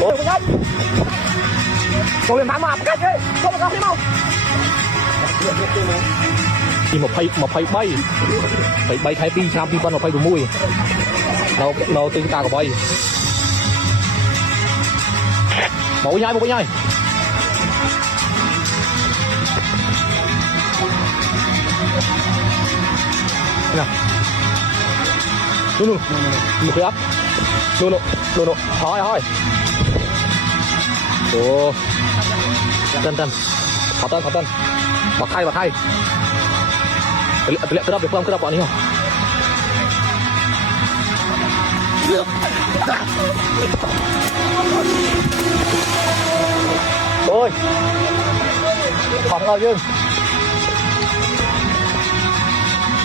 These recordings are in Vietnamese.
Ôi con ơi, tôi liền thắng mà cái chứ, tôi mà không mau. Thì một phay bay thay pi trăm pi ban một phay đủ mùi, nó tính cả của bay. Một cái nhai. Nào, luôn, một cái ấp, luôn, thôi, ồ, tân, khó tân, bạc thay, cái đập được không, cái đập bọn này không? Ôi, khó rồi chứ.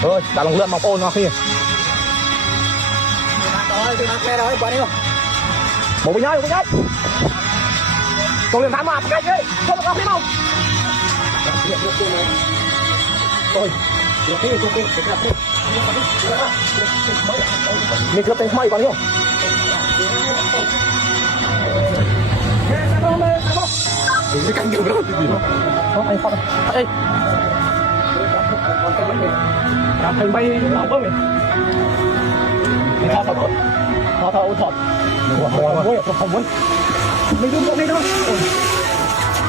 Ơi, cả lòng lượn mọc ôn nó kia. Rồi, bọn này không? Một cái nhai. Tôi liền thắng mà cái chứ, không có biết không? Ôi, mình cướp tên mày còn không? Cái cạnh nhiều lắm. Không, anh Phật ơi. Làm thành bay lão bơm này. Thọ thọt. Không muốn. Mình dùng bốc đi thôi.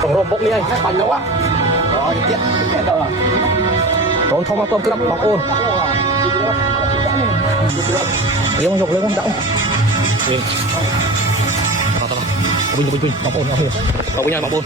Tổng rộm bốc đi anh. Bánh đâu ạ? Đó, tiện đâu à? Rồi không tôm cứ đắp bọc ôn. Yêu nhục lên không đậu. Bình. Bình, bọc ôn nhau. Bọc ôn.